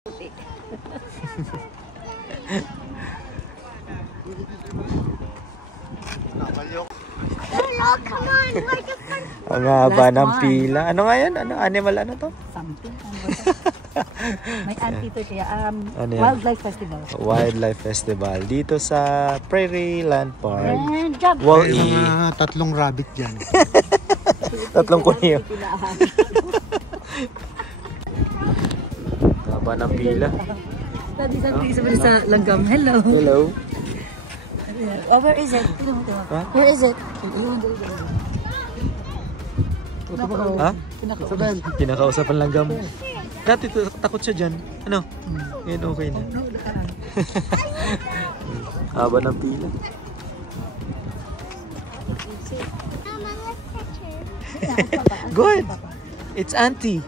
Oh, come on. Ang haba ng pila. Ano nga yan? Ano? Animal ano to? Something. May antito kaya Ano yan? Wildlife Festival. Wildlife Festival dito sa Prairie Land Park. And jump. Wall-E. Tatlong rabbit dyan. Tatlong kunyo. Haba ng pila. Sabi sa langgam. Hello. Hello. Oh, where is it? Huh? Where is it? Ha? Kinakausapan lang gam. Dati takot siya dyan. Ano? Ngayon okay na. Haba ng pila. Go ahead. It's auntie.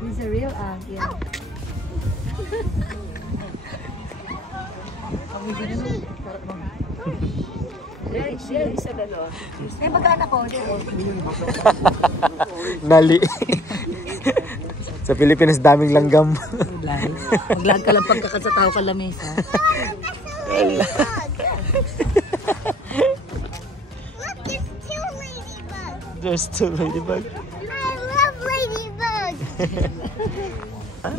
It's a real yeah. Eh, mag-anak ko. Nali. Sa Pilipinas, daming langgam. Maglag ka lang pagkakat sa tao ka lamesa. Look, it's two ladybugs. There's two ladybug. I love ladybugs. Huh?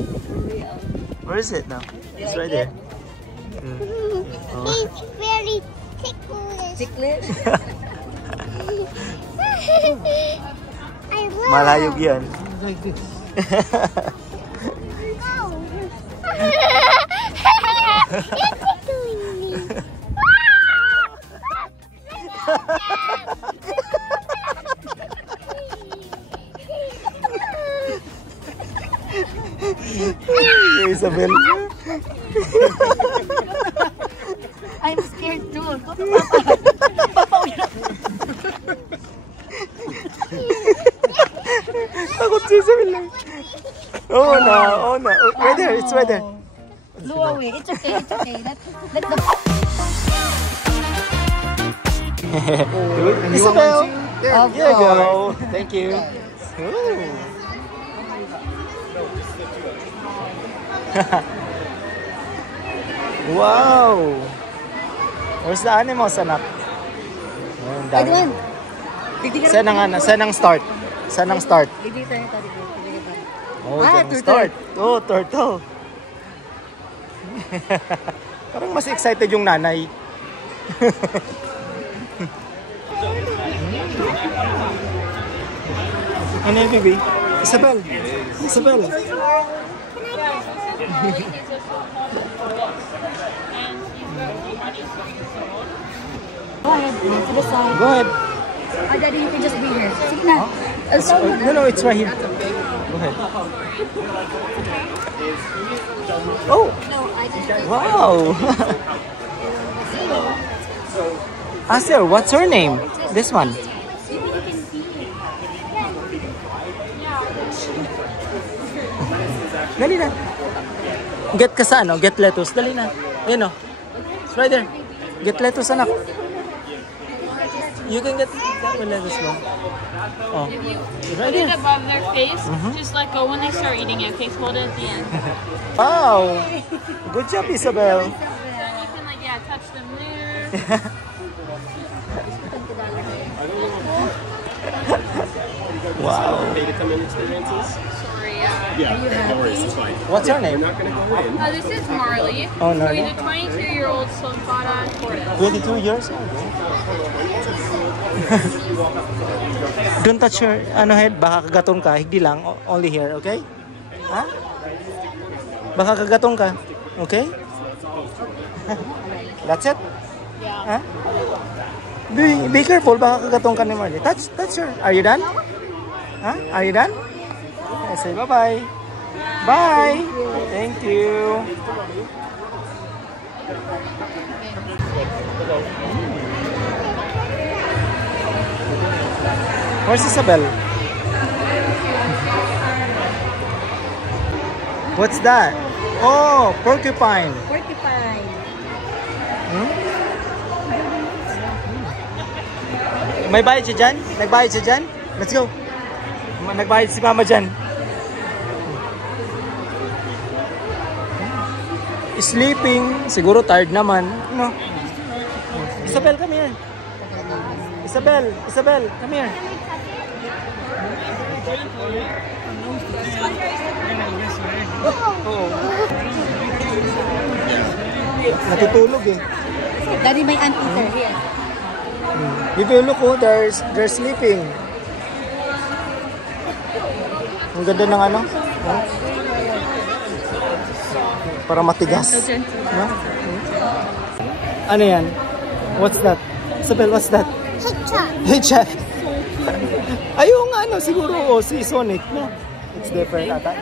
Where is it now? It's right there. Oh. It's very ticklish. Ticklish? I love Malayog yan. Like this. No. You're tickling me. Isabel. I'm scared too. Takot si Isabel lang. Oh no, oh no. Right there, it's right there. Blow away. It's okay, it's okay. Let the... Isabel. Of Here you course. go. Thank you. Ooh. Wow. Where's the animals, anak? Ayun, dami. Edwin! Saan ang start? Saan ang start? Dito tayo. Oh, Ah, dyan ang turtle. start. Oh, turtle. Parang mas excited yung nanay. Ano yung baby? Isabel. Isabel. Go ahead. To the side. Go ahead. Oh, Daddy, you can just be here. Sige na. No, it's right here. Go ahead. Oh! Wow! Asir, what's her name? This one. Dali na. Get ka sa ano? Get lettuce. Dali na. Ayun o. It's right there. Get lettuce, anak. You can get that one lettuce mo. Oh. Put it above their face. Just let go when they start eating it. Okay, hold it at the end. Wow! Good job, Isabel. You can touch them there. Wow. Pay to come in experiences? Sorry, Yeah, no worries, it's fine. What's her name? We're not going to go in. This is Marley. Oh, no. She's a 22-year-old sulfata tortoise. 22 years old. Don't touch her head. Baka kagaton ka. Higdi lang. Only here, okay? Ha? Baka kagaton ka. Okay? That's it? Yeah. Ha? Be careful. Baka kagaton ka ni Marley. Touch her. Are you done? Ha? Are you done? I say bye-bye. Bye. Thank you. Where's Isabel? What's that? Oh, porcupine. Porcupine. May bayad siya dyan? Nagbayad siya dyan? Let's go. Nagbayad si mama dyan. sleeping. Siguro tired naman. No? Isabel, come here. Isabel, come here. Oo. Natutulog eh. Daddy, may anteater here. If you look, oh, they're sleeping. Ang ganda ng ano? Oh. Para matigas. No? Ano yan? What's that? Isabel, what's that? Hedgehog. Ayun nga, ano, siguro, oh, si Sonic, no? It's different ata.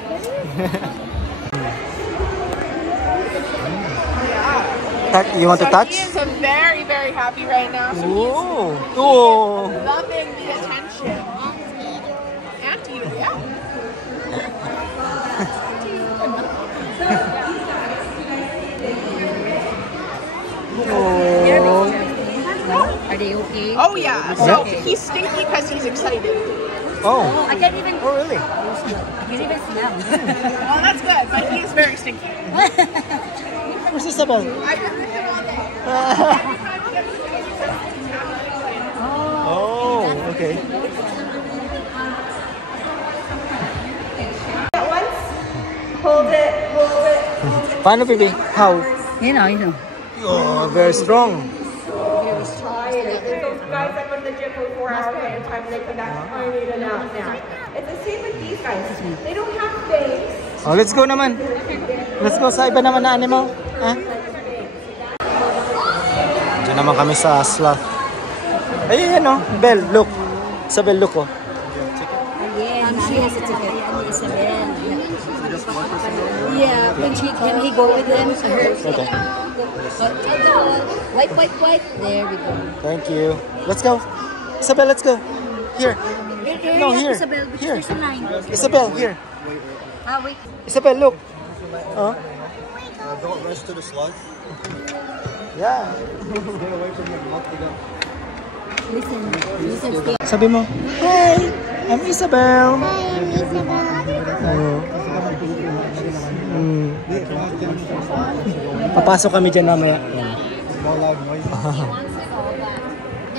You want to touch? He is very, very happy right now. So Oh. Oh. he's loving the attention. Auntie, yeah. Are they okay? Oh yeah. So he's stinky because he's excited. Oh. I can't even. Oh, really? I can't even smell. Well, that's good, but he is very stinky. Where's Isabel? I heard him all day. Oh, okay. Hold it. Paano, baby? How? You know. Oh, very strong. Those guys that went to the gym for 4 hours at a time, they come back. I need a nap now. It's the same with these guys. They don't have things. Oh, let's go naman. Let's go sa iba naman na animal. Ha? Diyan naman kami sa sloth. Ayun, oh. Belle, look. Isabel, look, oh. Yeah, she has a ticket. Isabel. Yeah, when he go with them to her. Okay. Wipe. There we go. Thank you. Let's go. Isabel, let's go. Here. No, here. Isabel, because Here. there's a line. Isabel, here. Wait. Isabel, look. Oh. Don't rush to the sloth. Yeah. Stay away from the mouth. Listen. Sabi mo, hi, I'm Isabel. Oh. Papasok kami dyan mamaya.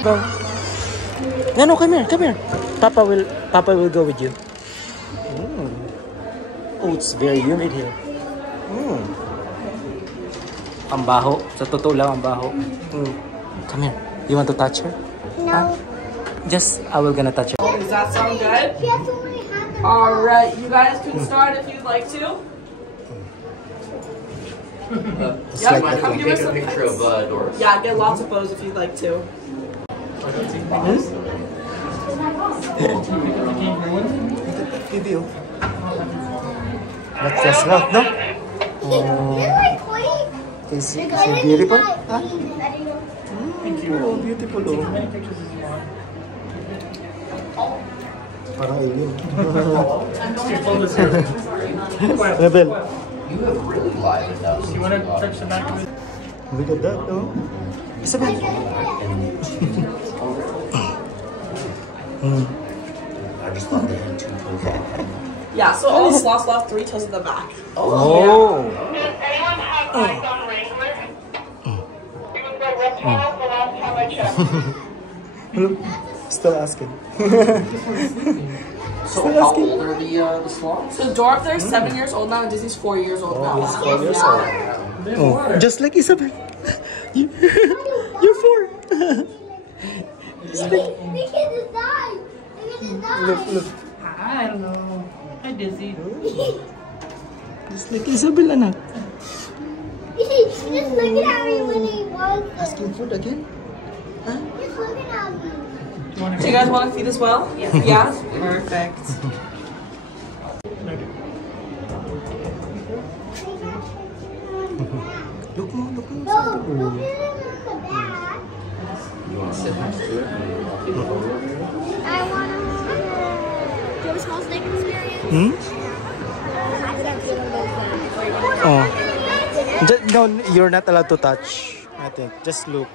Go. Yeah, no, come here. Papa will go with you. Oh, it's very humid here. Ang baho. Sa totoo lang, ang baho. Come here. You want to touch her? No. Just, I will gonna touch her. Does that sound good? She has only had the All right, you guys can start if you'd like to. It's Yeah, like come that. give us a Picture of Doris. Yeah, get lots of photos if you'd like to. Video. That's the sloth, no? They're like quite. Is she beautiful? Huh? Oh, beautiful. Oh. Parang alien. Rebel. You have really livened up. You want to touch the back of it? Look at that, oh. Isabel. I just thought they had 2 toes. Yeah, so all sloths left 3 toes in the back. Oh. Does anyone have eyes on Wrangler? It was the reptile the last time I checked. Still asking. So how old are the sloths? So Dorothy is 7 years old now, and Disney's 4 years old now. He's 4 years old. Oh, just like Isabel. You're 4. They can decide. Look. I don't know. Hi, Dizzy. Just like Isabel, anak. Just looking at me when he was. Asking food again? Just looking at me. Do you guys want to feed as well? Yeah. Perfect. Look mo. No, look at him at the back. You want to sit next to it and keep it over? I want to. Do you have a small snake experience? Oh. No, you're not allowed to touch. I think. Just look.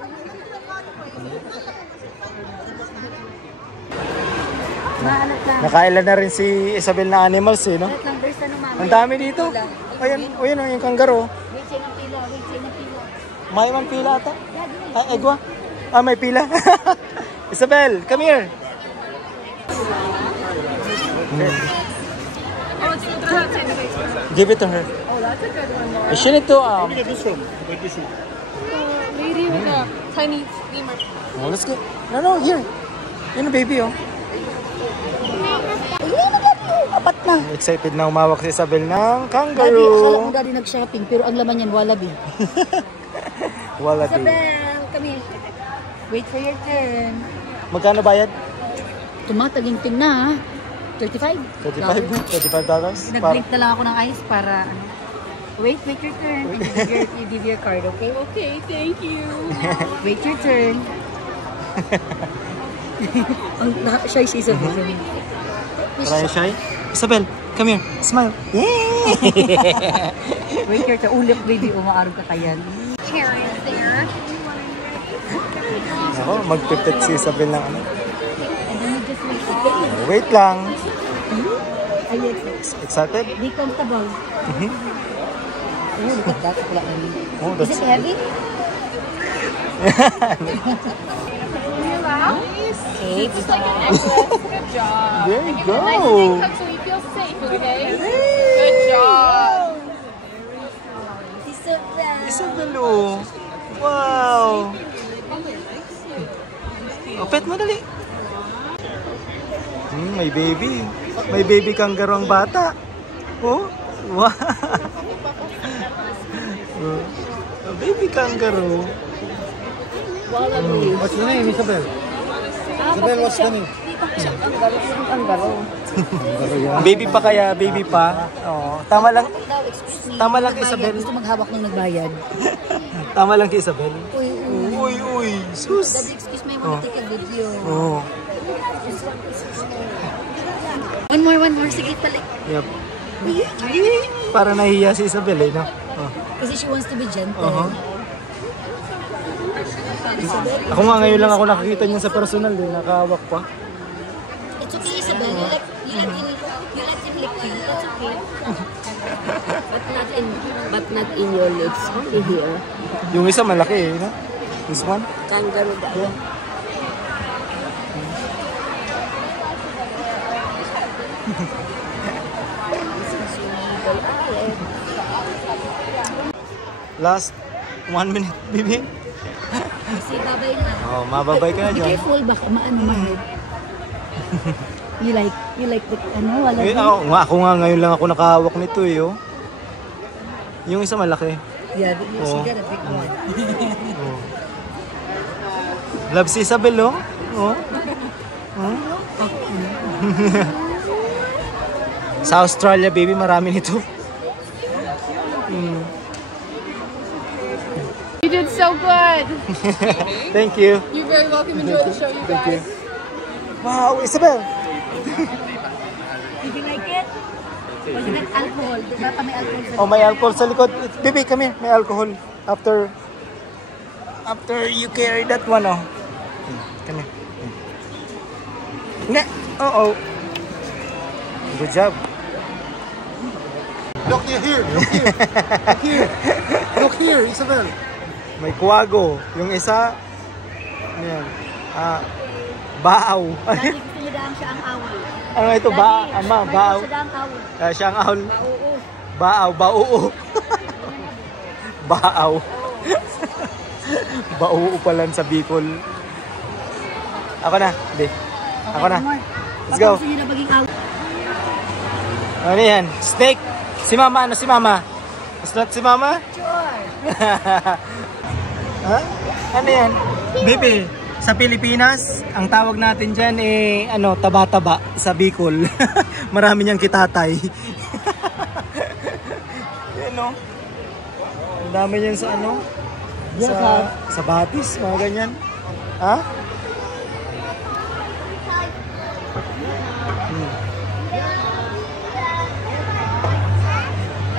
Maalat lang. Nakailan na rin si Isabel na animals eh, no? Maalat lang. There's ano, mama. Ang dami dito. Ayun, yung kangaroo. May siya ng pilo May man pila ata? Ay, egwa? Ah, may pila. Isabel, come here. Give it to her. Oh, that's a good one. She need to, Get this one. Like this one. Lady with a tiny steamer. oh, let's get, no, here. Yun, baby, oh. Apat na. Excited na umawak si Isabel ng Daddy, akala ko kangaroo. daddy nag-shopping, pero ang laman yan, wallaby. Wallaby. Isabel, come here. Wait for your turn. Magkano bayad? Tumataginting na, ha? 35? $35? Nag-blink na lang ako ng ice para, ano. Wait your turn. You give your card, okay? Okay, thank you. Wait your turn. Ang shy si Isabel. Parang shy. Isabel, come here. Smile. Yay! Wait your turn. Ulap, baby. Umaarog ka kayan. Chair is there. Ako, magpipit si Isabel ng ano. And then you just wait. Wait lang. Are you excited? Excited? Be comfortable. Oh, look at that. Wala na. Oh, Is it heavy? Okay. It's like a necklace. Good job. There you Give it a go. nice big hug so you feel safe, okay? Good job. Isabel. Isabel, oh. Wow. Oh, pet mo dali. May baby. May baby kangaroo ang bata. Oh, wow. Baby kangaroo. What's the name, Isabel? Isabel, what's the name? Baby pa kaya, baby pa. Oh, tama lang. Tama lang kay Isabel. Gusto maghawak ng nagbayad. Tama lang kay Isabel. Uy. Uy, sus. Daddy, excuse me, I want to take a video. Oh, One more. Sige, balik. yep. Para nahihiya si Isabel eh, no? Oh. Kasi she wants to be gentle. Ako nga ngayon lang ako nakakita niya sa personal eh, nakahawak pa. It's okay, Isabel. You like him lick you. That's okay. But not in your lips. Only here. Yung isa malaki eh, no? This one? Kangaroo ba? Yeah. Last 1 minute, baby. Kasi babay na. Oh, mababay ka na Be dyan. careful, baka mahal. You like the, wala Eh, din. ako nga ngayon lang ako nakahawak nito eh, oh. Yung isa malaki. Yeah, she Oh. got a big one. Oh. Love si Isabel, oh. Oh. Sa Australia, baby, marami nito. You did so good. Thank you. You're very welcome. Enjoy the show, you guys. Wow, Isabel. Did you like it? Was it alcohol? Diba pa may alcohol sa Oh, may alcohol sa likod. Baby, come here. May alcohol. After you carry that one, oh. Come here. Nga. Oh. Good job. Look here. Look here, Isabel. May kuwago. Yung isa, ayan. Baaw. Daddy, gusto niya daang siya ang awal. Ano ito? Baaw. Siya daang awal. Siya ang ahol. Oo. Baaw. Baaw. Bauo pala sa Bicol. Ako na. Hindi. Ako na. Let's go. Gusto niya na maging awal. Ano yan? Snake. Si Mama. Ano si Mama? Snot si Mama? Sure. Ha? Ano yan? Baby, sa Pilipinas, ang tawag natin dyan eh, taba-taba sa Bicol. Marami niyang kitatay. Yan, no? Ang dami niyan sa sa batis, mga ganyan. Ha?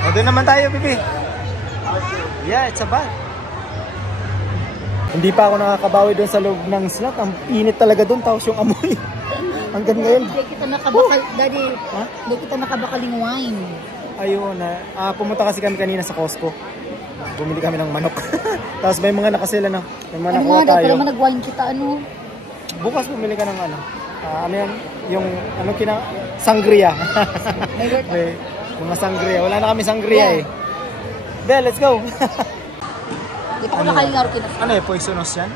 O, doon naman tayo, baby. Yeah, it's a bat. Hindi pa ako nakakabawi doon sa loob ng slot. Ang init talaga doon, tapos yung amoy. Hanggang ngayon. Hindi kita nakabakal, Daddy. Hindi kita nakabakaling wine. Ayun, pumunta kasi kami kanina sa Costco. bumili kami ng manok. Tapos may mga nakasila na. May mga Ano nakuha nga daw, tayo. para manag-wine kita, ano? Bukas bumili ka ng ano. Ano yan? Yung ano sangria. May mga sangria. Wala na kami sangria eh. Bel, let's go. Di pa ko nakalingaro kinas. Ano eh, poisonous yan?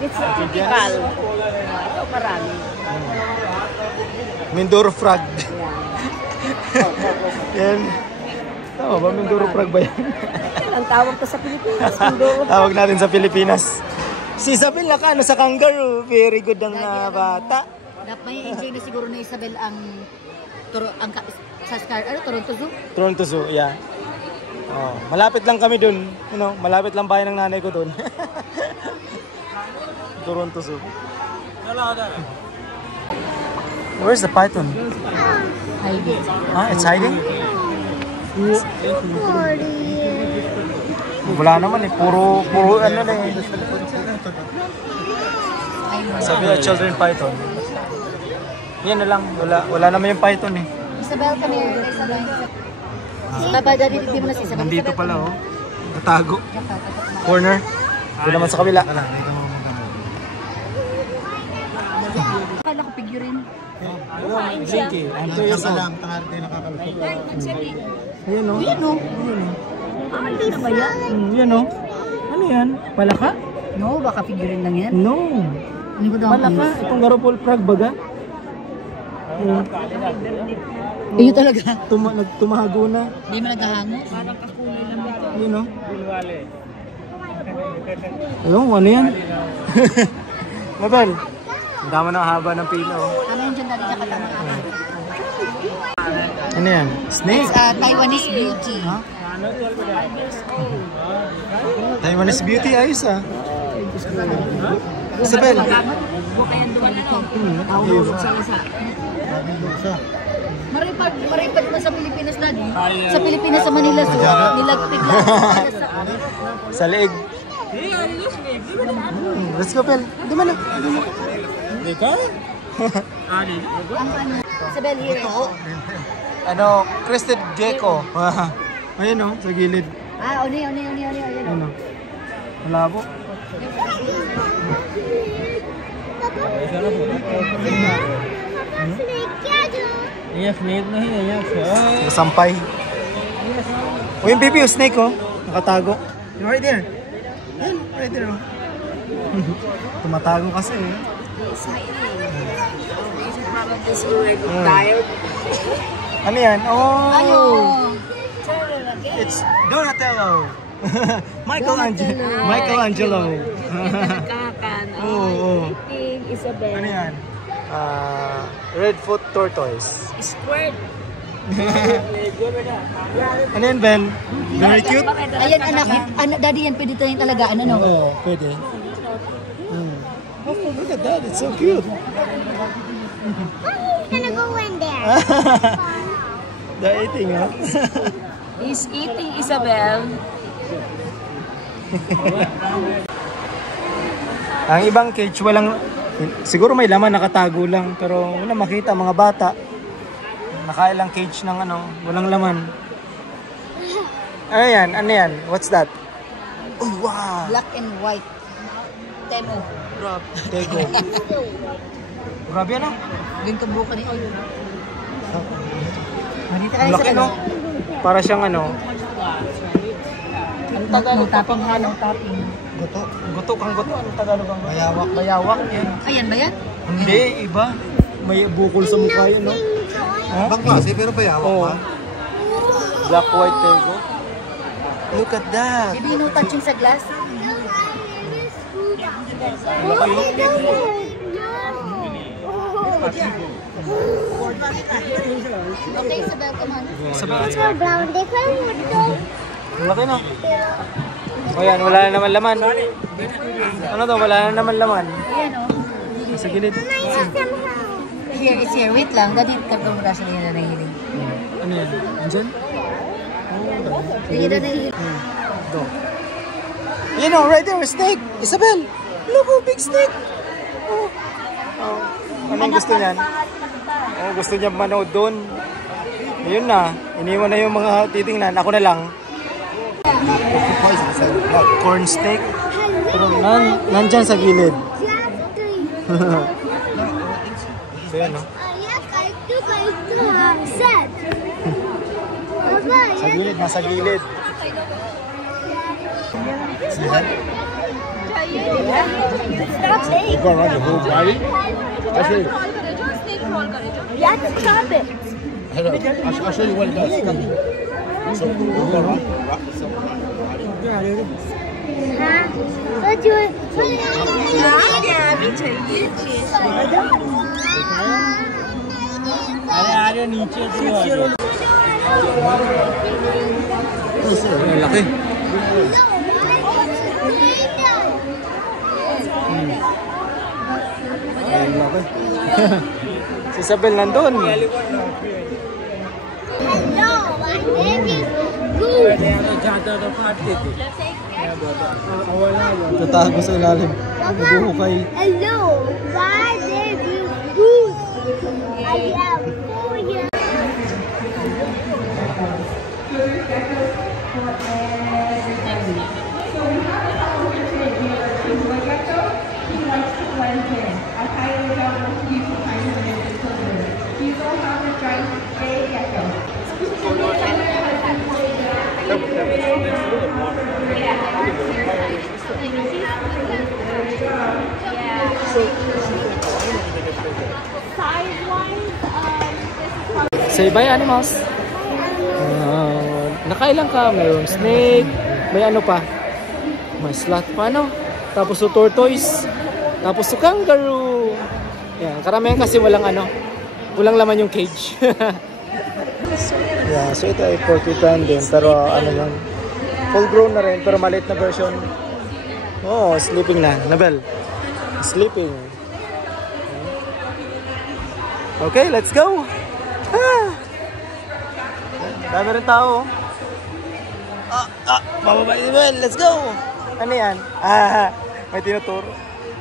It's typical. Ito marami. Mindoro frog. Yan. Tama ba? Mindoro frog ba yan? Ang tawag ko sa Pilipinas. Mindoro. Tawag natin sa Pilipinas. Si Isabel naka sa kangaroo. Very good ang bata. Dapat may enjoy na siguro na Isabel ang Toronto Zoo. Toronto Zoo, yeah. Oh, malapit lang kami dun. You know, malapit lang bayan ng nanay ko dun. Toronto Zoo. Where's the python? Hiding. Huh? It's hiding? Wala naman eh. Puro ano na eh. Sabi na children python. Yan na lang. Wala naman yung python eh. Isabel, kami. Isabel. Baba, dali, di mo na si Isabel. Nandito pala oh. Natago. Corner. Doon naman sa kabila. Akala ko figurine. Blinky. I'm 2 years old. Ayan o. Ayan o. Ano ba yan? Yan o. Ano yan? Palaka? No, baka figurine lang yan. No. Ano ba daw? Palaka? Itong garapol frog baga? Iyo talaga. Nagtumahago na. Hindi mo naghahango. Parang kakulay lang ito. Yun o. Ayun, ano yan? Mabal. Ang dama ng haba ng pila o. Ano yun dyan dali na katama? Ano yan? Snake? Taiwanese beauty. Ha? Taiwanese beauty, ayos ah. Isabel. Maripad pa sa Pilipinas na din. Sa Pilipinas, sa Manila, so nilagpig lang. Sa leeg. Let's go, Bel. Dima na. Dito? Isabel, here. Ano, crested gecko. Ayan o, sa gilid. Oni. Ano? Malabo. Sampay. O yung baby, yung snake oh. Nakatago. You're right there. Yan, right there oh. Tumatago kasi eh. Ano yan? Oh! It's Donatello. Michelangelo. Oo. Isabel. Ano yan? Redfoot tortoise. Squirt. Ano yan, Ben? Very cute? Ayan, anak, daddy yan, pwede tayo talaga, ano, no? Oo, pwede. Oh, look at that. It's so cute. Gonna go in there. They're eating, huh? He's eating, Isabel. Ang ibang cage, walang... Siguro may laman, nakatago lang. Pero wala makita, mga bata. Nakailang cage ng ano, walang laman. Ano yan? Ano yan? What's that? Oh, wow! Black and white. Temo. Tego. Grabe ano? Yung kabuka ni Oyo. Ang laki no? Para siyang ano? Ang Tagalog tapping, halong tapping. Goto. Goto kang goto. Anong Tagalog ang bayawak? Bayawak yan. Ayan ba yan? Hindi, iba. May bukol sa mukha yun, no? Ibang klase, pero bayawak Oo. pa. Black, white, tego. Look at that. Hindi no touching sa glass. Laki yun. Okay, Isabel, come on. Brown. They call it Laki na. O yan, wala na naman laman. Ano to? Wala na naman laman. Ayan, oh. Sa gilid. Here, it's here. Wait lang. Daddy, tapos mo siya nila nahihiling. Ano yan? Andyan? Sige na nahihiling. Ito. You know, right there, snake. Isabel! Look, oh, big snake! Oh. Oh. Anong gusto niyan? Oh, gusto niya manood doon. Ayun na. Iniwan na yung mga titingnan. Ako na lang. Corn steak. Pero nandyan sa gilid. So yan, no? Sa gilid, nasa gilid. See that? You go around the whole body? I'll show you. You have to chop it. I'll show you what it does. So, you go around. Ang laki. Ang laki. Si Isabel nandun. Tatago sa ilalim. Nagbuhukay. Hello, why did you goose? I am 4 years. Say bye, animals. Nakailan ka? Mayroong snake. May ano pa? May sloth pa, no? Tapos yung tortoise. Tapos yung kangaroo. Yan, karamihan kasi walang ano. Walang laman yung cage. Yeah, so ito ay porcupine din. Pero ano yan? Full grown na rin, pero maliit na version. Oh, sleeping na. Nabel. Sleeping. Okay, let's go. Dami rin tao. Bababa si Bel. Let's go. Ano yan? May tinuturo.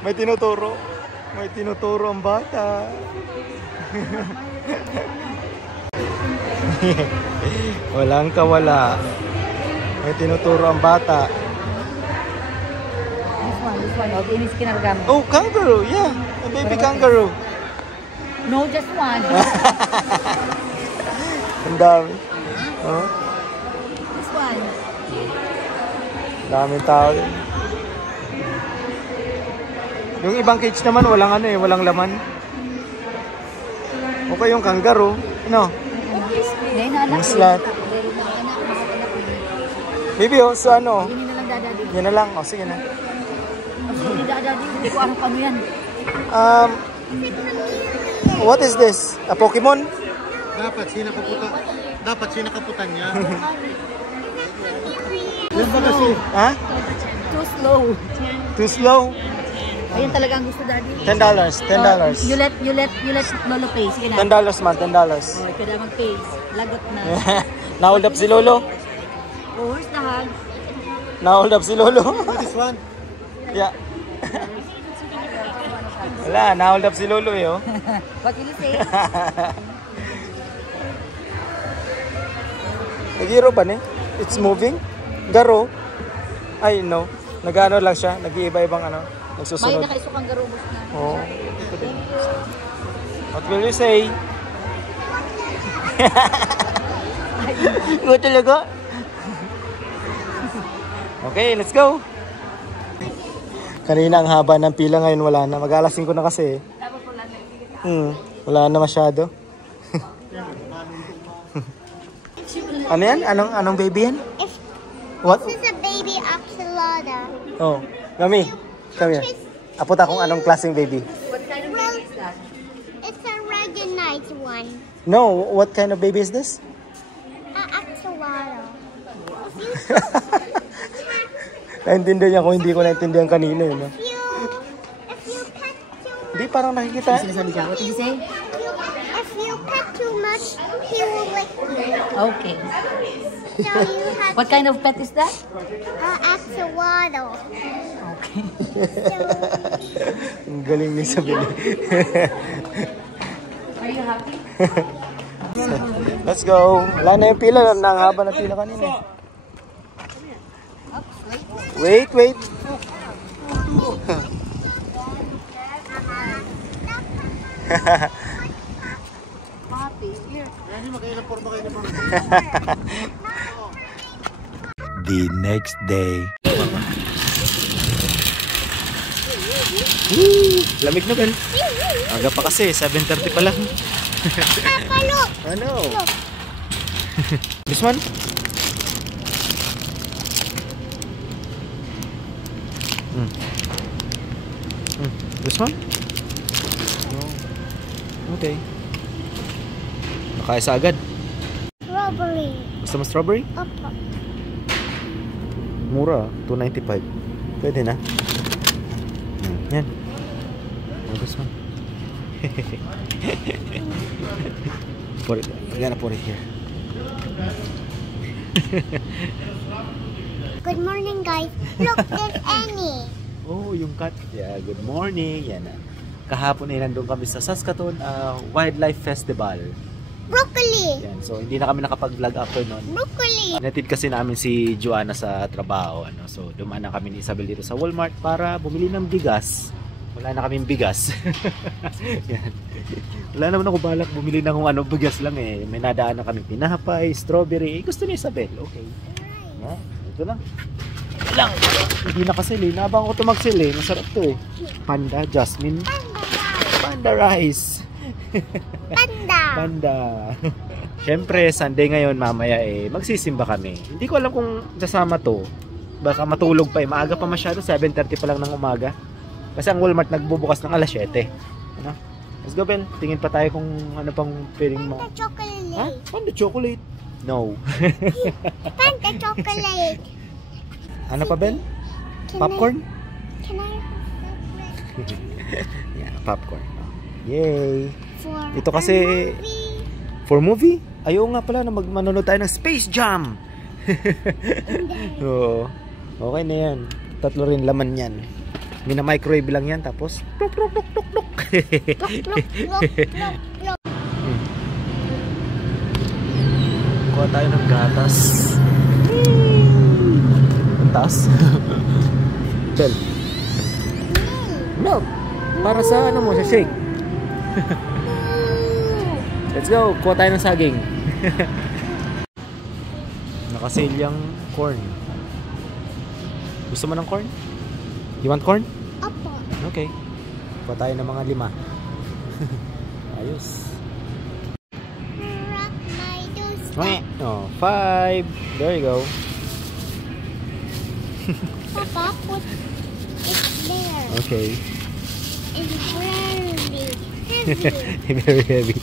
May tinuturo. May tinuturo ang bata. Walang kawala. May tinuturo ang bata. This one. Okay, this kinargam. Oh, kangaroo. Yeah. A baby kangaroo. No, just one. Ang dami. Oh, This one. daming tao din. Yung ibang cage naman walang ano eh, walang laman. Okay yung kangaroo, ano? Yung sloth. Baby, oh, so ano? Hindi na lang dadadi. Yan na lang, oh, sige na. Hindi dadadi. Hindi ko alam ano yan. What is this? A Pokemon? Dapat sinakaputan niya. Yan ba kasi? Ha? Too slow. Too slow? Ayun talaga ang gusto daddy. $10. You let Lolo pay. Sige na. $10 man, $10. Oh, ikaw na mag-pay. Lagot na. Na-hold up si Lolo. Oh, where's the hug? Na-hold up si Lolo. This one? Yeah. Wala, na-hold up si Lolo eh, oh. What will you say? Nag-hero ba ni? It's moving? Garo? Ay, no. Nag-ano lang siya. Nag-iiba-ibang ano. May Nagsusunod. nakaisukang garubos na. Oh. What will you say? Ikaw talaga? Okay, let's go. Kanina ang haba ng pila, ngayon wala na. Mag-alas 5 na kasi. Wala na masyado. Ano yan? Anong baby yan? What? This is a baby axolotl. Oh, Mami, come here. Aputa kung anong klaseng baby. What kind of baby is that? It's a Reganite one. No, what kind of baby is this? Axolotl. Naintindihan niya kung hindi ko naintindihan kanina yun. No? If you pet too much, Hindi, parang nakikita. Sinasabi siya. What did you say? if you pet too much, he will lick you. Okay. So you have What kind of pet is that? axolotl. Okay. Ang galing ni Isabel. Are you happy? Let's go. Wala na yung pila. Ang haba na pila kanina. Wait, wait. The next day. Lamig na, Ben. Aga pa kasi, 7:30 pa lang. Ano? This one? This one? Okay. Nakaisa agad. Strawberry. Gusto mo strawberry? Opo. Mura, $2.95. Pwede na. Yan. This one. Put it. I gotta put it here. Good morning, guys. Look, there's Annie. Oh, yung cat. Yeah, good morning. Yan na. Kahapon ay nandun kami sa Saskatoon Wildlife Festival. Broccoli. Yan. So, hindi na kami nakapag-vlog after nun. Broccoli. Natid kasi namin si Joanna sa trabaho. So, dumaan na kami ni Isabel dito sa Walmart para bumili ng bigas. Wala na kaming bigas. Yan. Wala naman ako balak bumili ng kung ano, bigas lang eh. May nadaan na kami pinapay, strawberry. Gusto ni Isabel. Okay. Yan. Ito lang. Lang. Hindi na kasi nabang ko ito magsili. Masarap to eh. Panda, jasmine. Panda rice. Panda. Siyempre, Sunday ngayon, mamaya eh, magsisimba kami. Hindi ko alam kung sasama to. Baka matulog pa eh. Maaga pa masyado, 7:30 pa lang ng umaga. Kasi ang Walmart nagbubukas ng alas 7. Ano? Let's go, Ben. Tingin pa tayo kung ano pang pwedeng mo. Panda chocolate. Ha? Panda chocolate? No. Panda chocolate. Ano pa, Ben? Popcorn? Can I Yeah, popcorn. Yay! for Ito kasi for movie? Ayaw nga pala na manonood tayo ng Space Jam. Oo. Okay na yan. 3 rin laman yan. Mina-microwave lang yan tapos tuk tuk tuk tuk tuk. Kuha tayo ng gatas. Ang taas. Bel. Milk. Para sa ano mo, sa shake. Let's go. Kuha tayo ng saging. Nakasale yung corn. Gusto mo ng corn? You want corn? Opo. Okay. Kuha tayo ng mga 5. Ayos. Rock my doorstep. Oh, 5. There you go. Papa, put it there. Okay. It's very heavy. Very heavy.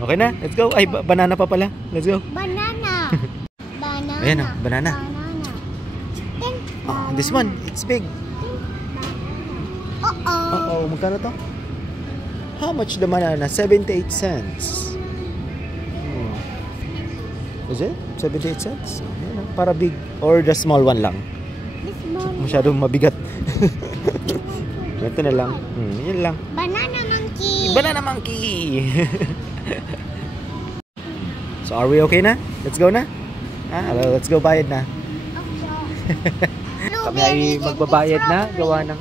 Okay na, let's go. Ay, banana pa pala. Let's go. Banana. Banana. Ayan na, banana. Banana. Then, Oh, this one, it's big. uh-oh. Magkano to? How much the banana? 78 cents. Is it? 78 cents? Ayan na, para big. Or the small one lang. This one. Masyadong mabigat. Ito na lang. Yan lang. Banana monkey. Banana monkey. So are we okay na? Let's go na? Let's go bayad na. Kami ay magbabayad na. Gawa ng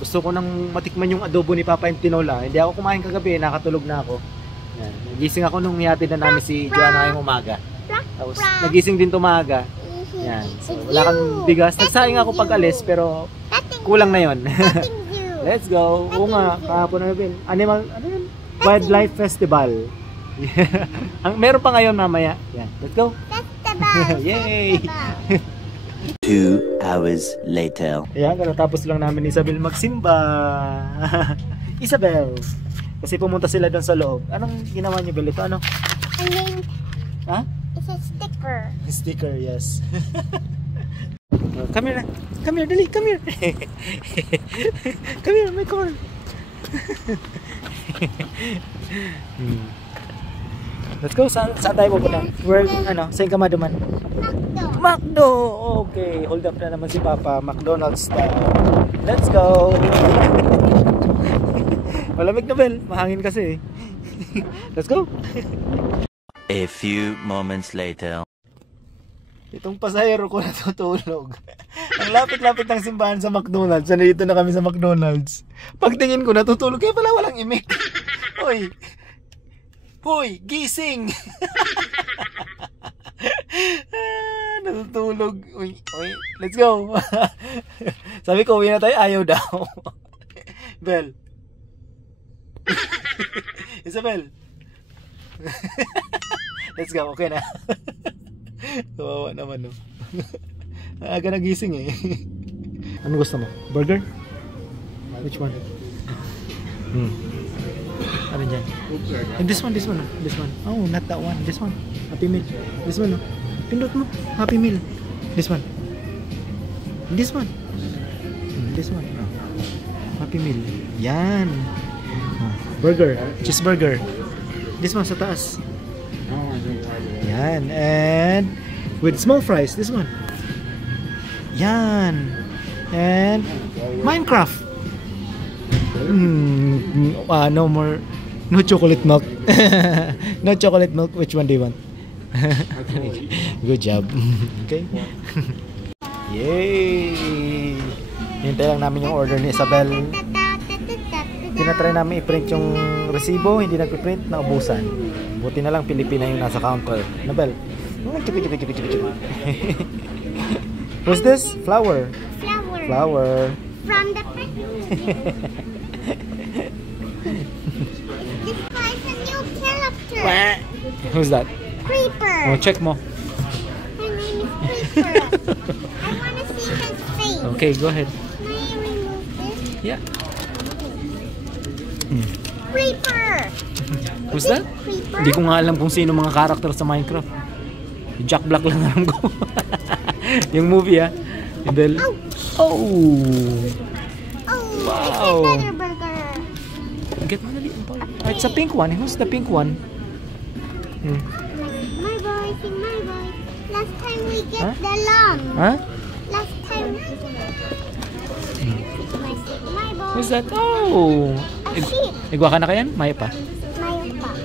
gusto ko nang matikman yung adobo ni Papa yung tinola. Hindi ako kumain kagabi, nakatulog na ako. Yan. Nagising ako nung ihatid na namin si Joanna ngayong umaga. Tapos nagising din tumaga. Yan. So wala kang bigas. Nagsayang ako pag alis pero kulang na yon. Let's go. Oo nga, kahapon na rin. Ano yun? Wildlife Festival. Meron pa ngayon mamaya. Yan. Let's go. Yay! 2 hours later. Ayan, katapos lang namin ni Isabel magsimba. Isabel! Kasi pumunta sila doon sa loob. Anong ginawa niyo, Bel? Ito ano? And then, Ha? it's a sticker. Sticker, yes. Come here na. Come here, dali. Come here. Come here, may corn. Let's go. Saan tayo pupunta? Saan ka maduman? McDo. Okay. Hold up na naman si Papa. McDonald's style. Let's go. Malamig na, Bel. Mahangin kasi. Let's go. A few moments later. Itong pasahero ko natutulog. Ang lapit-lapit ng simbahan sa McDonald's. Nandito na kami sa McDonald's. Pagtingin ko natutulog. Kaya pala walang imik. Hoy! Hoy! Gising! Natutulog. Uy, let's go. Sabi ko, uwi na tayo. Ayaw daw. Bel. Isabel. Let's go. Okay na. Kawawa naman, no? Aga nagising eh. Ano gusto mo? Burger? Which one? Ano dyan? This one. Oh, not that one. This one. Happy Meal. This one, no? Pindot mo. Happy Meal. This one. This one. This one. Oh. Happy Meal. Yan. Oh. Burger. Cheeseburger. This one sa taas. Yan. And with small fries. This one. Yan. And Minecraft. No more. No chocolate milk. No chocolate milk. Which one do you want? Good job. Okay. Yay! Hintay lang namin yung order ni Isabel. Tinatry namin i-print yung resibo. Hindi nag-print, naubusan. Buti na lang Pilipina yung nasa counter. Nabel. What's this? Flower. Flower. From the This guy's a new character. Who's that? Creeper. Oh, check mo. My name is Creeper. I want to see his face. Okay, go ahead. May I remove this? Yeah. Creeper. Who's that? Creeper. Hindi ko nga alam kung sino mga character sa Minecraft. Jack Black lang alam ko. Yung movie, ah. And then, oh! Wow! It's another burger. Get mo na dito. It's a pink one. Who's the pink one? My boy, sing my boy. Last time we get the lamb. Huh? Last time. My boy. Who's that? Oh! A sheep. Igwa ka na kayan? Mayo pa.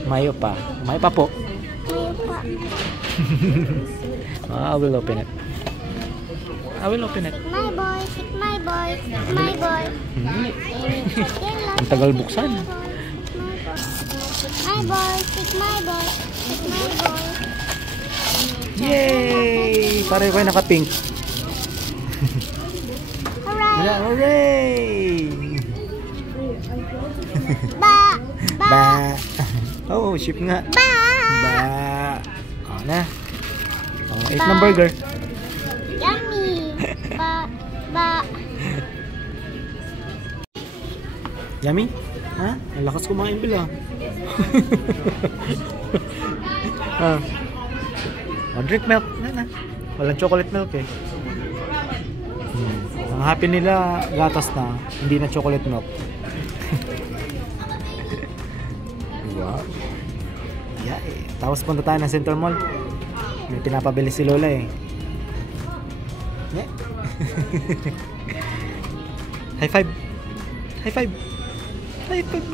Mayo pa. Mayo pa po. Mayo pa. I will open it. I will open it. My boy, sick my boy, my boy. Ang tagal buksan. My boy, sick my boy, sick my boy. Yay! Pareho kayo naka-pink. Hooray! Hooray! Ba! Ba! Oh, ship nga. Ba! Ba! O na. Oh, 8 ng burger. Yummy! Ba! Yummy? Ha? Ang lakas kumain bila. Drink milk. Na. Walang chocolate milk eh. Ang happy nila, gatas na. Hindi na chocolate milk. Wow. Yeah, eh. Tapos punta tayo ng Center Mall. May pinapabili si Lola eh. Yeah. High five. High five. High five.